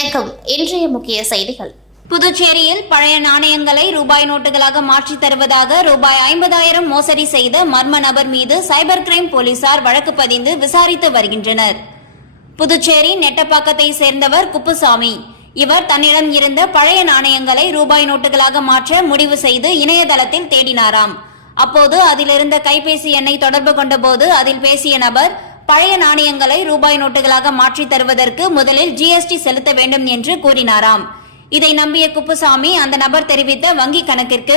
வணக்கம். இன்றைய முக்கிய செய்திகள். புதுச்சேரியில் பழைய நாணயங்களை ரூபாய் நோட்டுகளாக மாற்றி தருவதாக ரூபாய் ஐம்பதாயிரம் மோசடி செய்த மர்ம நபர் மீது சைபர் கிரைம் போலீசார் வழக்கு பதிந்து விசாரித்து வருகின்றனர். புதுச்சேரி நெட்டப்பாக்கத்தை சேர்ந்தவர் குப்புசாமி. இவர் தன்னிடம் இருந்த பழைய நாணயங்களை ரூபாய் நோட்டுகளாக மாற்ற முடிவு செய்து இணையதளத்தில் தேடினாராம். அப்போது அதிலிருந்த கைபேசி எண்ணை தொடர்பு கொண்டபோது அதில் பேசிய நபர் பழைய நாணயங்களை ரூபாய் நோட்டுகளாக மாற்றித் தருவதற்கு முதலில் ஜிஎஸ்டி செலுத்த வேண்டும் என்று கூறினாராம். இதை நம்பிய குப்புசாமி அந்த நபர் தெரிவித்த வங்கி கணக்கிற்கு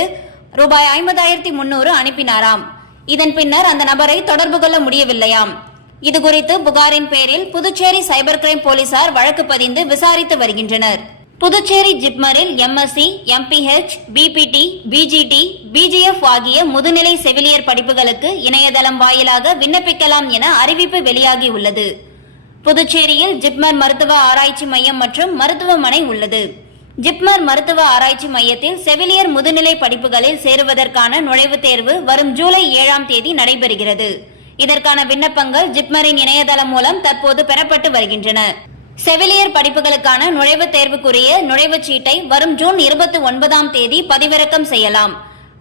ரூபாய் ஐம்பதாயிரத்தி முன்னூறு அனுப்பினாராம். இதன் பின்னர் அந்த நபரை தொடர்பு கொள்ள முடியவில்லையாம். இதுகுறித்து புகாரின் பேரில் புதுச்சேரி சைபர் கிரைம் போலீசார் வழக்கு பதிந்து விசாரித்து வருகின்றனர். புதுச்சேரி ஜிப்மரில் MSc MPH BPT PGT PGF ஆகிய முதுநிலை செவிலியர் படிப்புகளுக்கு இணையதளம் வாயிலாக விண்ணப்பிக்கலாம் என அறிவிப்பு வெளியாகியுள்ளது புதுச்சேரியில் ஜிப்மர் மருத்துவ ஆராய்ச்சி மையம் மற்றும் மருத்துவமனை உள்ளது. ஜிப்மர் மருத்துவ ஆராய்ச்சி மையத்தில் செவிலியர் முதுநிலை படிப்புகளில் சேருவதற்கான நுழைவுத் தேர்வு வரும் ஜூலை ஏழாம் தேதி நடைபெறுகிறது. இதற்கான விண்ணப்பங்கள் ஜிப்மரின் இணையதளம் மூலம் தற்போது பெறப்பட்டு வருகின்றன. செவிலியர் படிப்புகளுக்கான நுழைவுத் தேர்வுக்குரிய நுழைவுச் சீட்டை வரும் ஜூன் இருபத்தி ஒன்பதாம் தேதி பதிவிறக்கம் செய்யலாம்.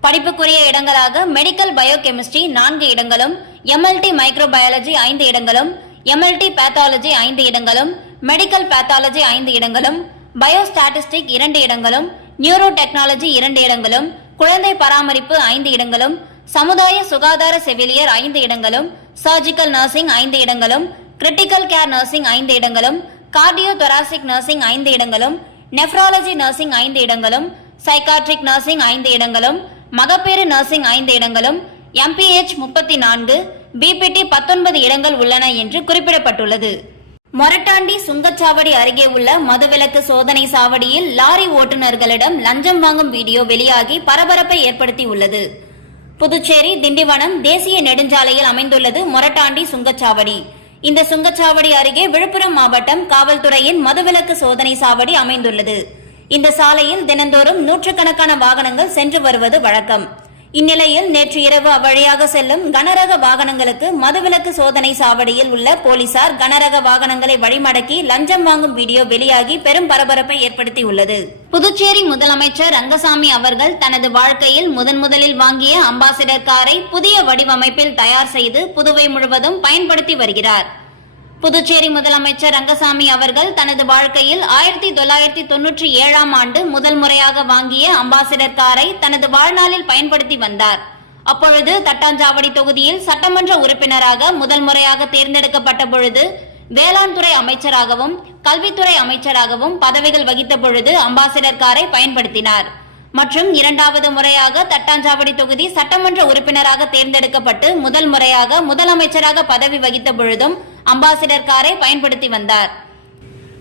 படிப்புக்குரிய இடங்களாக மெடிக்கல் பயோகெமிஸ்ட்ரி நான்கு இடங்களும் எம்எல்டி மைக்ரோபயாலஜி ஐந்து இடங்களும் எம்எல்டி பேத்தாலஜி ஐந்து இடங்களும் மெடிக்கல் பேத்தாலஜி ஐந்து இடங்களும் பயோஸ்டாட்டிஸ்டிக் இரண்டு இடங்களும் நியூரோ டெக்னாலஜி இரண்டு இடங்களும் குழந்தை பராமரிப்பு ஐந்து இடங்களும் சமுதாய சுகாதார செவிலியர் ஐந்து இடங்களும் சர்ஜிக்கல் நர்சிங் ஐந்து இடங்களும் கிரிட்டிக்கல் கேர் நர்சிங் ஐந்து இடங்களும் கார்டியோ தொராசிக் நர்சிங் ஐந்து இடங்களும் நெஃப்ராலஜி நர்சிங் ஐந்து இடங்களும் சைக்காட்ரிக் நர்சிங் ஐந்து இடங்களும் மகப்பேறு நர்சிங் ஐந்து இடங்களும் எம்பிஹெச் முப்பத்தி நான்கு பிபிடி பத்தொன்பது இடங்கள் உள்ளன என்று குறிப்பிடப்பட்டுள்ளது. மொரட்டாண்டி சுங்கச்சாவடி அருகே உள்ள மதுவிலக்கு சோதனை சாவடியில் லாரி ஓட்டுநர்களிடம் லஞ்சம் வாங்கும் வீடியோ வெளியாகி பரபரப்பை ஏற்படுத்தியுள்ளது. புதுச்சேரி திண்டிவனம் தேசிய நெடுஞ்சாலையில் அமைந்துள்ளது மொரட்டாண்டி சுங்கச்சாவடி. இந்த சுங்கச்சாவடி அருகே விழுப்புரம் மாவட்டம் காவல்துறையின் மதுவிலக்கு சோதனை சாவடி அமைந்துள்ளது. இந்த சாலையில் தினந்தோறும் நூற்றுக்கணக்கான வாகனங்கள் சென்று வருவது வழக்கம். இந்நிலையில் நேற்று இரவு அவ்வழியாக செல்லும் கனரக வாகனங்களுக்கு மதுவிலக்கு சோதனை சாவடியில் உள்ள போலீசார் கனரக வாகனங்களை வழிமடக்கி லஞ்சம் வாங்கும் வீடியோ வெளியாகி பெரும் பரபரப்பை ஏற்படுத்தியுள்ளது. புதுச்சேரி முதலமைச்சர் ரங்கசாமி அவர்கள் தனது வாழ்க்கையில் முதன் முதலில் வாங்கிய அம்பாசிடர் காரை புதிய வடிவமைப்பில் தயார் செய்து புதுவை முழுவதும் பயன்படுத்தி வருகிறார். புதுச்சேரி முதலமைச்சர் ரங்கசாமி அவர்கள் தனது வாழ்க்கையில் ஆயிரத்தி தொள்ளாயிரத்தி தொன்னூற்றி ஏழாம் ஆண்டு முதல் முறையாக வாங்கிய அம்பாசிடர் காரை தனது வாழ்நாளில் பயன்படுத்தி வந்தார். அப்பொழுது தட்டாஞ்சாவடி தொகுதியில் சட்டமன்ற உறுப்பினராக முதல் முறையாக தேர்ந்தெடுக்கப்பட்ட பொழுது வேளாண் துறை அமைச்சராகவும் கல்வித்துறை அமைச்சராகவும் பதவிகள் வகித்த பொழுது அம்பாசிடர் காரை பயன்படுத்தினார். மற்றும் இரண்டாவது முறையாக தட்டாஞ்சாவடி தொகுதி சட்டமன்ற உறுப்பினராக தேர்ந்தெடுக்கப்பட்டு முதல் முறையாக முதலமைச்சராக பதவி வகித்த பொழுதும் அம்பாசிடர் காரை பயன்படுத்தி வந்தார்.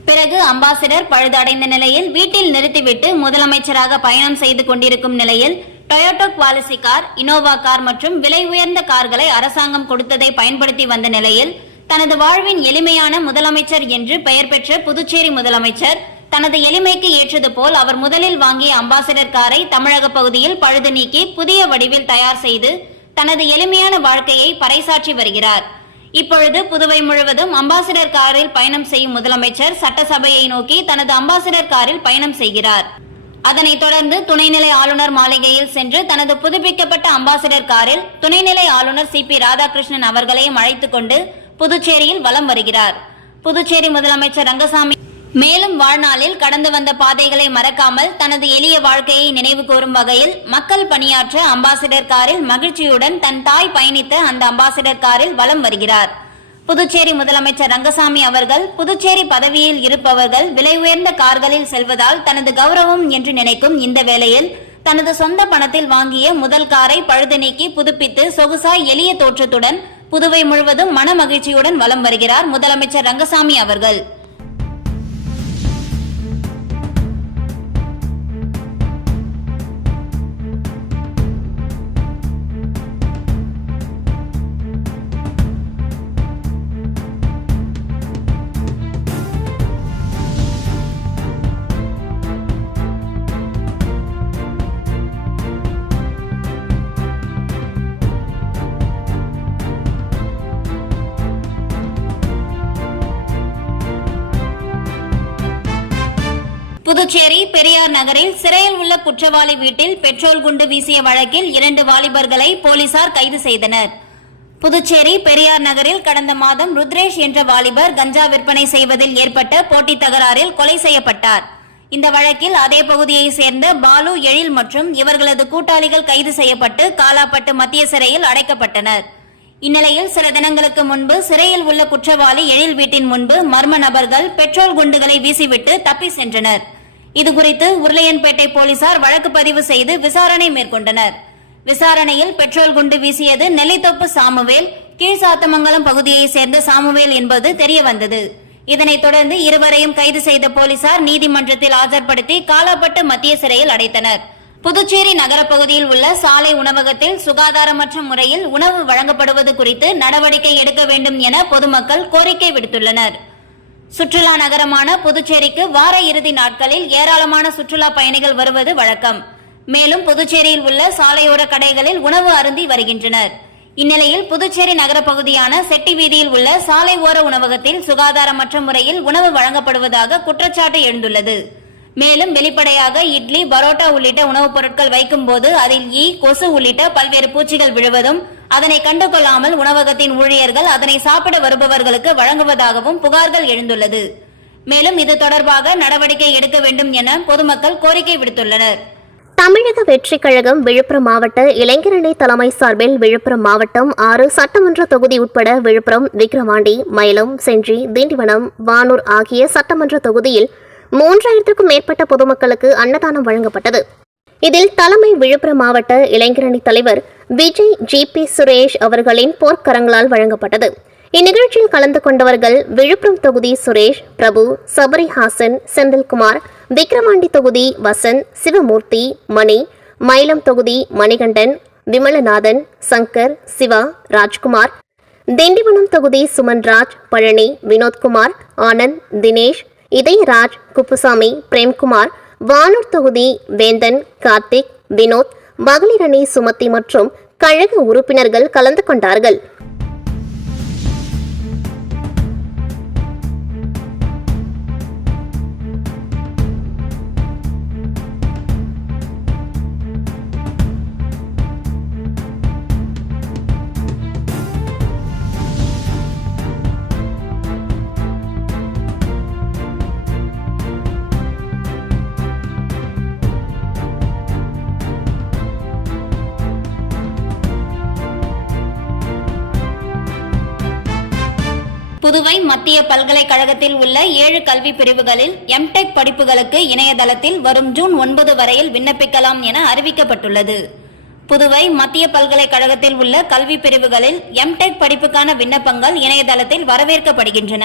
பிறகு அம்பாசிடர் பழுதடைந்த நிலையில் வீட்டில் நிறுத்திவிட்டு முதலமைச்சராக பயணம் செய்து கொண்டிருக்கும் நிலையில் Toyota Qualis car Innova car மற்றும் விலை உயர்ந்த கார்களை அரசாங்கம் கொடுத்ததை பயன்படுத்தி வந்த நிலையில் தனது வாழ்வின் எளிமையான முதலமைச்சர் என்று பெயர் பெற்ற புதுச்சேரி முதலமைச்சர் தனது எளிமைக்கு ஏற்றது போல் அவர் முதலில் வாங்கிய அம்பாசிடர் காரை தமிழக பகுதியில் பழுது நீக்கி புதிய வடிவில் தயார் செய்து தனது எளிமையான வாழ்க்கையை பறைசாற்றி வருகிறார். இப்பொழுது புதுவை முழுவதும் அம்பாசிடர் காரில் பயணம் செய்யும் முதலமைச்சர் சட்டசபையை நோக்கி தனது அம்பாசிடர் காரில் பயணம் செய்கிறார். அதனைத் தொடர்ந்து துணைநிலை ஆளுநர் மாளிகையில் சென்று தனது புதுப்பிக்கப்பட்ட அம்பாசிடர் காரில் துணைநிலை ஆளுநர் சி பி ராதாகிருஷ்ணன் அவர்களையும் அழைத்துக் கொண்டு புதுச்சேரியில் வலம் வருகிறார். புதுச்சேரி முதலமைச்சர் ரங்கசாமி மேலும் வாழ்நாளில் கடந்து வந்த பாதைகளை மறக்காமல் தனது எளிய வாழ்க்கையை நினைவு கூறும் வகையில் மக்கள் பணியாற்ற அம்பாசிடர் காரில் மகிழ்ச்சியுடன் தன் தாய் பயணித்த அந்த அம்பாசிடர் காரில் வலம் வருகிறார். புதுச்சேரி முதலமைச்சர் ரங்கசாமி அவர்கள் புதுச்சேரி பதவியில் இருப்பவர்கள் விலை உயர்ந்த கார்களில் செல்வதால் தனது கௌரவம் என்று நினைக்கும் இந்த வேளையில் தனது சொந்த பணத்தில் வாங்கிய முதல் காரை பழுது நீக்கி புதுப்பித்து சொகுசாய் எளிய தோற்றத்துடன் புதுவை முழுவதும் மன மகிழ்ச்சியுடன் வலம் வருகிறார் முதலமைச்சர் ரங்கசாமி அவர்கள். புதுச்சேரி பெரியார் நகரில் சிறையில் உள்ள குற்றவாளி வீட்டில் பெட்ரோல் குண்டு வீசிய வழக்கில் இரண்டு வாலிபர்களை போலீசார் கைது செய்தனர். புதுச்சேரி பெரியார் நகரில் கடந்த மாதம் ருத்ரேஷ் என்ற வாலிபர் கஞ்சா விற்பனை செய்வதில் ஏற்பட்ட போட்டி தகராறில் கொலை செய்யப்பட்டார். இந்த வழக்கில் அதே பகுதியை சேர்ந்த பாலு எழில் மற்றும் இவர்களது கூட்டாளிகள் கைது செய்யப்பட்டு காலாப்பட்டு மத்திய சிறையில் அடைக்கப்பட்டனர். இந்நிலையில் சில தினங்களுக்கு முன்பு சிறையில் உள்ள குற்றவாளி எழில் வீட்டின் முன்பு மர்ம நபர்கள் பெட்ரோல் குண்டுகளை வீசிவிட்டு தப்பி சென்றனர். இதுகுறித்து உருளையன்பேட்டை போலீசார் வழக்கு பதிவு செய்து விசாரணை மேற்கொண்டனர். விசாரணையில் பெட்ரோல் குண்டு வீசியது நெல்லித்தோப்பு சாமுவேல் கீழ்சாத்தமங்கலம் பகுதியைச் சேர்ந்த சாமுவேல் என்பது தெரியவந்தது. இதனைத் தொடர்ந்து இருவரையும் கைது செய்த போலீசார் நீதிமன்றத்தில் ஆஜர்படுத்தி காலாப்பட்டு மத்திய சிறையில் அடைத்தனர். புதுச்சேரி நகரப்பகுதியில் உள்ள சாலை உணவகத்தில் சுகாதாரமற்ற முறையில் உணவு வழங்கப்படுவது குறித்து நடவடிக்கை எடுக்க வேண்டும் என பொதுமக்கள் கோரிக்கை விடுத்துள்ளனர். சுற்றுலா நகரமான புதுச்சேரிக்கு வார இறுதி நாட்களில் ஏராளமான சுற்றுலா பயணிகள் வருவது வழக்கம். மேலும் புதுச்சேரியில் உள்ள சாலையோர கடைகளில் உணவு அருந்தி வருகின்றனர். இந்நிலையில் புதுச்சேரி நகரப்பகுதியான செட்டி வீதியில் உள்ள சாலை ஓர உணவகத்தில் சுகாதாரமற்ற முறையில் உணவு வழங்கப்படுவதாக குற்றச்சாட்டு எழுந்துள்ளது. மேலும் வெளிப்படையாக இட்லி பரோட்டா உள்ளிட்ட உணவுப் பொருட்கள் வைக்கும்போது அதில் ஈ கொசு உள்ளிட்ட பல்வேறு பூச்சிகள் விழுவதும் அதனை கண்டுகொள்ளாமல் உணவகத்தின் ஊழியர்கள் அதனை சாப்பிட வருபவர்களுக்கு வழங்குவதாகவும் புகார்கள் எழுந்துள்ளது. மேலும் இது தொடர்பாக நடவடிக்கை எடுக்க வேண்டும் என பொதுமக்கள் கோரிக்கை விடுத்துள்ளனர். தமிழக வெற்றிக் கழகம் விழுப்புரம் மாவட்ட இளைஞரணி தலைமை சார்பில் விழுப்புரம் மாவட்டம் ஆறு சட்டமன்ற தொகுதி உட்பட விழுப்புரம் விக்கிரவாண்டி மயிலம் செஞ்சி திண்டிவனம் வானூர் ஆகிய சட்டமன்ற தொகுதியில் மூன்றாயிரத்திற்கும் மேற்பட்ட பொதுமக்களுக்கு அன்னதானம் வழங்கப்பட்டது. இதில் தலைமை விழுப்புரம் மாவட்ட இளைஞரணி தலைவர் விஜய் ஜி. பி. சுரேஷ் அவர்களின் போர்க்கரங்களால் வழங்கப்பட்டது. இந்நிகழ்ச்சியில் கலந்து கொண்டவர்கள் விழுப்புரம் தொகுதி சுரேஷ் பிரபு சபரிஹாசன் செந்தில்குமார் விக்ரவாண்டி தொகுதி வசந்த் சிவமூர்த்தி மணி மயிலம் தொகுதி மணிகண்டன் விமலநாதன் சங்கர் சிவா ராஜ்குமார் திண்டிவனம் தொகுதி சுமன்ராஜ் பழனி வினோத்குமார் ஆனந்த் தினேஷ் இதயராஜ் குப்புசாமி பிரேம்குமார் வானூர் தொகுதி வேந்தன் கார்த்திக் வினோத் மகளிரணி சுமத்தி மற்றும் கழக உறுப்பினர்கள் கலந்து கொண்டார்கள். புதுவை மத்திய பல்கலைக்கழகத்தில் உள்ள ஏழு கல்வி பிரிவுகளில் எம்டெக் படிப்புகளுக்கு இணையதளத்தில் வரும் ஜூன் ஒன்பது வரையில் விண்ணப்பிக்கலாம் என அறிவிக்கப்பட்டுள்ளது. புதுவை மத்திய பல்கலைக்கழகத்தில் உள்ள கல்வி பிரிவுகளில் எம்டெக் படிப்புக்கான விண்ணப்பங்கள் இணையதளத்தில் வரவேற்கப்படுகின்றன.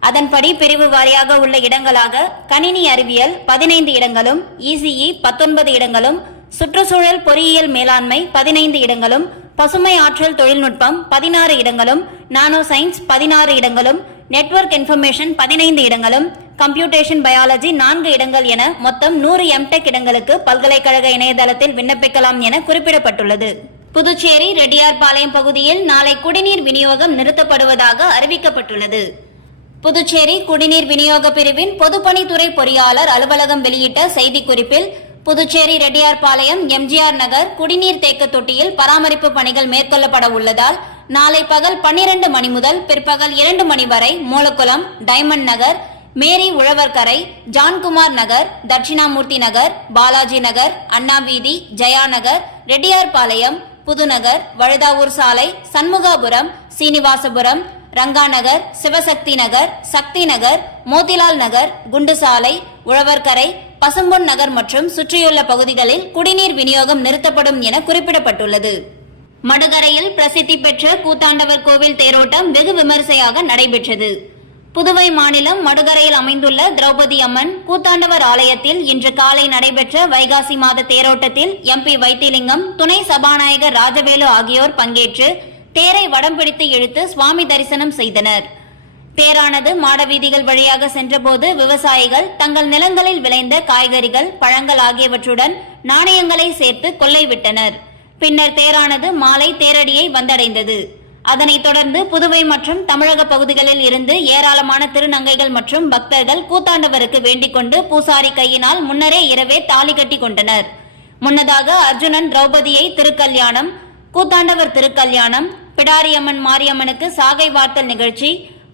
அதன்படி பிரிவு வாரியாக உள்ள இடங்களாக கணினி அறிவியல் பதினைந்து இடங்களும் இசிஇ பத்தொன்பது இடங்களும் சுற்றுச்சூழல் பொறியியல் மேலாண்மை பதினைந்து இடங்களும் பசுமை ஆற்றல் தொழில்நுட்பம் பதினாறு இடங்களும் நானோ சயின்ஸ் பதினாறு இடங்களும் நெட்வொர்க் இன்ஃபர்மேஷன் பதினைந்து இடங்களும் கம்ப்யூட்டேஷன் பயாலஜி நான்கு இடங்கள் என மொத்தம் நூறு எம்டெக் இடங்களுக்கு பல்கலைக்கழக இணையதளத்தில் விண்ணப்பிக்கலாம் என குறிப்பிடப்பட்டுள்ளது. புதுச்சேரி ரெட்டியார்பாளையம் பகுதியில் நாளை குடிநீர் விநியோகம் நிறுத்தப்படுவதாக அறிவிக்கப்பட்டுள்ளது. புதுச்சேரி குடிநீர் விநியோக பிரிவின் பொதுப்பணித்துறை பொறியாளர் அலுவலகம் வெளியிட்ட செய்திக்குறிப்பில் புதுச்சேரி ரெட்டியார்பாளையம் எம்ஜிஆர் நகர் குடிநீர் தேக்க தொட்டியில் பராமரிப்பு பணிகள் மேற்கொள்ளப்பட உள்ளதால் நாளை பகல் பன்னிரண்டு மணி முதல் பிற்பகல் இரண்டு மணி வரை மூலக்குளம் டைமண்ட் நகர் மேரி உழவர்கரை ஜான்குமார் நகர் தட்சிணாமூர்த்தி நகர் பாலாஜி நகர் அண்ணா வீதி ஜெயா நகர் ரெட்டியார்பாளையம் புதுநகர் வழுதாவூர் சாலை சண்முகாபுரம் சீனிவாசபுரம் ரங்காநகர் சிவசக்தி நகர் சக்தி நகர் மோதிலால் நகர் குண்டுசாலை உழவர்கரை பசும்பொன் நகர் மற்றும் சுற்றியுள்ள பகுதிகளில் குடிநீர் விநியோகம் நிறுத்தப்படும் என குறிப்பிடப்பட்டுள்ளது. மடுகரையில் பிரசித்தி பெற்ற கூத்தாண்டவர் கோவில் தேரோட்டம் வெகு விமரிசையாக நடைபெற்றது. புதுவை மாநிலம் மடுகரையில் அமைந்துள்ள திரௌபதி அம்மன் கூத்தாண்டவர் ஆலயத்தில் இன்று காலை நடைபெற்ற வைகாசி மாத தேரோட்டத்தில் எம்பி வைத்திலிங்கம் துணை சபாநாயகர் ராஜவேலு ஆகியோர் பங்கேற்று தேரை வடம் பிடித்து இழுத்து சுவாமி தரிசனம் செய்தனர். தேரானது மாடவீதிகள் வழியாக சென்றபோது விவசாயிகள் தங்கள் நிலங்களில் விளைந்த காய்கறிகள் பழங்கள் ஆகியவற்றுடன் நாணயங்களை சேர்த்து கொள்ளை விட்டனர். பின்னர் தேரானது மாலை தேரடியை வந்தடைந்தது. அதனைத் தொடர்ந்து புதுவை மற்றும் தமிழக பகுதிகளில் இருந்து ஏராளமான திருநங்கைகள் மற்றும் பக்தர்கள் கூத்தாண்டவருக்கு வேண்டிக் கொண்டு பூசாரி கையினால் முன்னரே இரவே தாலி கட்டி கொண்டனர். முன்னதாக அர்ஜுனன் திரௌபதியை திருக்கல்யாணம் கூத்தாண்டவர் திருக்கல்யாணம் பிடாரியம்மன் மாரியம்மனுக்கு சாகை வார்த்தல் நிகழ்ச்சி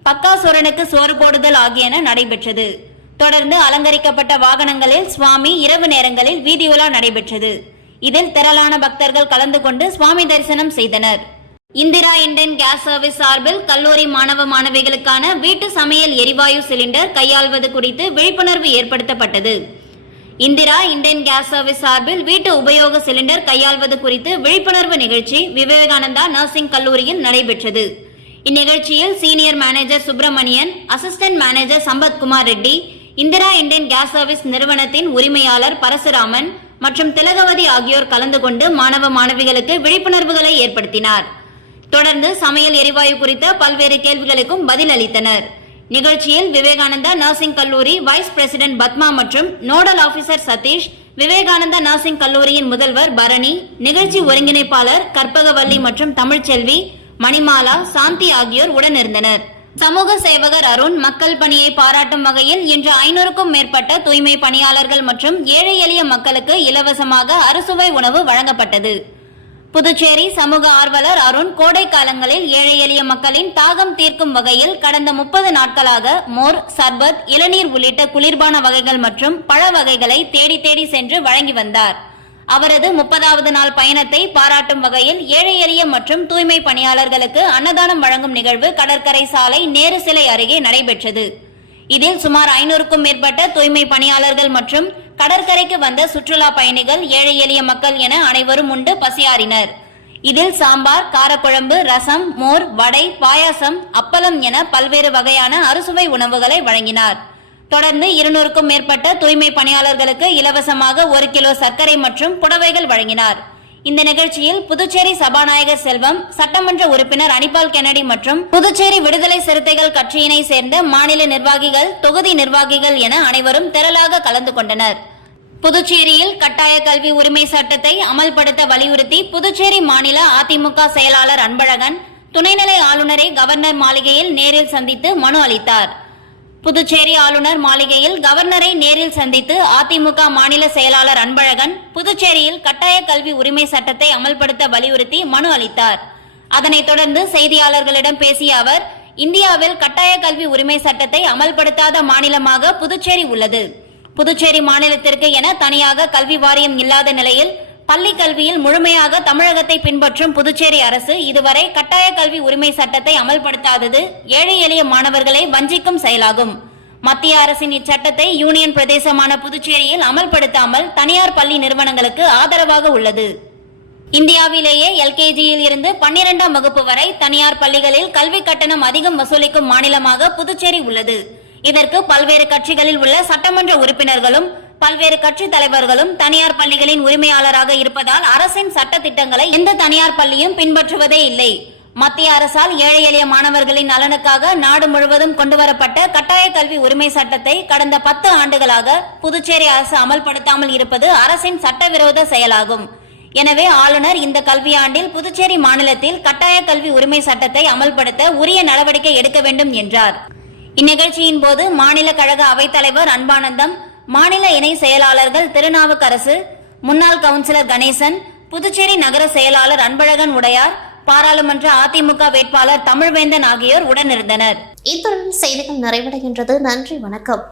பக்காசுரனுக்கு சோறு போடுதல் ஆகியன நடைபெற்றது. தொடர்ந்து அலங்கரிக்கப்பட்ட வாகனங்களில் சுவாமி இரவு நேரங்களில் வீதியுலா நடைபெற்றது. இதில் திரளான பக்தர்கள் கலந்து கொண்டு சுவாமி தரிசனம் செய்தனர். இந்திரா இந்தியன் கேஸ் சர்வீஸ் சார்பில் கல்லூரி மாணவ மாணவிகளுக்கான வீட்டு சமையல் எரிவாயு சிலிண்டர் கையாள்வது குறித்து விழிப்புணர்வு ஏற்படுத்தப்பட்டது. இந்திரா இந்தியன் கேஸ் சர்வீஸ் சார்பில் வீட்டு உபயோக சிலிண்டர் கையாள்வது குறித்து விழிப்புணர்வு நிகழ்ச்சி விவேகானந்தா நர்சிங் கல்லூரியில் நடைபெற்றது. இந்நிகழ்ச்சியில் senior manager Subramanian assistant manager Sampathkumar Reddy Indira Indian gas service நிறுவனத்தின் உரிமையாளர் பரசுராமன் மற்றும் திலகவதி ஆகியோர் கலந்து கொண்டு மாணவ மாணவிகளுக்கு விழிப்புணர்வுகளை ஏற்படுத்தினார். தொடர்ந்து சமையல் எரிவாயு குறித்த பல்வேறு கேள்விகளுக்கும் பதில் அளித்தனர் நிகழ்ச்சியில் விவேகானந்தா நர்சிங் கல்லூரி வைஸ் பிரசிடென்ட் பத்மா மற்றும் nodal officer Sathish Vivekananda nursing கல்லூரியின் முதல்வர் பரணி நிகழ்ச்சி ஒருங்கிணைப்பாளர் கற்பகவல்லி மற்றும் தமிழ்ச்செல்வி மணிமாலா சாந்தி ஆகியோர் உடனிருந்தனர். சமூக சேவகர் அருண் மக்கள் பணியை பாராட்டும் வகையில் இன்று ஐநூறுக்கும் மேற்பட்ட தூய்மை பணியாளர்கள் மற்றும் ஏழை எளிய மக்களுக்கு இலவசமாக அறுசுவை உணவு வழங்கப்பட்டது. புதுச்சேரி சமூக ஆர்வலர் அருண் கோடை காலங்களில் ஏழை எளிய மக்களின் தாகம் தீர்க்கும் வகையில் கடந்த முப்பது நாட்களாக மோர் சர்பத் இளநீர் உள்ளிட்ட குளிர்பான வகைகள் மற்றும் பழ வகைகளை தேடி தேடி சென்று வழங்கி வந்தார். அவரது முப்பதாவது நாள் பயணத்தை பாராட்டும் வகையில் ஏழை எளிய மற்றும் தூய்மை பணியாளர்களுக்கு அன்னதானம் வழங்கும் நிகழ்வு கடற்கரை சாலை நேரு சிலை அருகே நடைபெற்றது. இதில் சுமார் ஐநூறுக்கும் மேற்பட்ட தூய்மை பணியாளர்கள் மற்றும் கடற்கரைக்கு வந்த சுற்றுலா பயணிகள் ஏழை எளிய மக்கள் என அனைவரும் உண்டு பசியாறினர். இதில் சாம்பார் காரக்குழம்பு ரசம் மோர் வடை பாயாசம் அப்பளம் என பல்வேறு வகையான அறுசுவை உணவுகளை வழங்கினார். தொடர்ந்து இருநூறுக்கும் மேற்பட்ட தூய்மை பணியாளர்களுக்கு இலவசமாக ஒரு கிலோ சர்க்கரை மற்றும் புடவைகள் வழங்கினார். இந்த நிகழ்ச்சியில் புதுச்சேரி சபாநாயகர் செல்வம் சட்டமன்ற உறுப்பினர் அனிபால் கென்னடி மற்றும் புதுச்சேரி விடுதலை சிறுத்தைகள் கட்சியினை சேர்ந்த மாநில நிர்வாகிகள் தொகுதி நிர்வாகிகள் என அனைவரும் திரளாக கலந்து கொண்டனர். புதுச்சேரியில் கட்டாய கல்வி உரிமை சட்டத்தை அமல்படுத்த வலியுறுத்தி புதுச்சேரி மாநில அதிமுக செயலாளர் அன்பழகன் துணைநிலை ஆளுநரை கவர்னர் மாளிகையில் நேரில் சந்தித்து மனு அளித்தார். புதுச்சேரி ஆளுநர் மாளிகையில் கவர்னரை நேரில் சந்தித்து அதிமுக மாநில செயலாளர் அன்பழகன் புதுச்சேரியில் கட்டாய கல்வி உரிமை சட்டத்தை அமல்படுத்த வலியுறுத்தி மனு அளித்தார். அதனைத் தொடர்ந்து செய்தியாளர்களிடம் பேசிய அவர் இந்தியாவில் கட்டாய கல்வி உரிமை சட்டத்தை அமல்படுத்தாத மாநிலமாக புதுச்சேரி உள்ளது. புதுச்சேரி மாநிலத்திற்கு என தனியாக கல்வி வாரியம் இல்லாத நிலையில் பள்ளி கல்வியில் முழுமையாக தமிழகத்தை பின்பற்றும் புதுச்சேரி அரசு இதுவரை கட்டாய கல்வி உரிமை சட்டத்தை அமல்படுத்தாதது ஏழை எளிய மாணவர்களை வஞ்சிக்கும் செயலாகும். மத்திய அரசின் இச்சட்டத்தை யூனியன் பிரதேசமான புதுச்சேரியில் அமல்படுத்தாமல் தனியார் பள்ளி நிறுவனங்களுக்கு ஆதரவாக உள்ளது. இந்தியாவிலேயே எல்கேஜியில் இருந்து பன்னிரெண்டாம் வகுப்பு வரை தனியார் பள்ளிகளில் கல்வி கட்டணம் அதிகம் வசூலிக்கும் மாநிலமாக புதுச்சேரி உள்ளது. இதற்கு பல்வேறு கட்சிகளில் உள்ள சட்டமன்ற உறுப்பினர்களும் பல்வேறு கட்சி தலைவர்களும் தனியார் பள்ளிகளின் உரிமையாளராக இருப்பதால் அரசின் சட்ட திட்டங்களை எந்த தனியார் பள்ளியும் பின்பற்றுவதே இல்லை. மத்திய அரசால் ஏழை எளிய மாணவர்களின் நலனுக்காக நாடு முழுவதும் கொண்டுவரப்பட்ட கட்டாய கல்வி உரிமை சட்டத்தை கடந்த பத்து ஆண்டுகளாக புதுச்சேரி அரசு அமல்படுத்தாமல் இருப்பது அரசின் சட்டவிரோத செயலாகும். எனவே ஆளுநர் இந்த கல்வியாண்டில் புதுச்சேரி மாநிலத்தில் கட்டாய கல்வி உரிமை சட்டத்தை அமல்படுத்த உரிய நடவடிக்கை எடுக்க வேண்டும் என்றார். இந்நிகழ்ச்சியின் போது மாநில கழக அவைத்தலைவர் அன்பானந்தம் மாநில இணை செயலாளர்கள் திருநாவுக்கரசு முன்னாள் கவுன்சிலர் கணேசன் புதுச்சேரி நகர செயலாளர் அன்பழகன் உடையார் பாராளுமன்ற அதிமுக வேட்பாளர் தமிழ்வேந்தன் ஆகியோர் உடனிருந்தனர். இத்துடன் செய்திகள் நிறைவடைகின்றது. நன்றி வணக்கம்.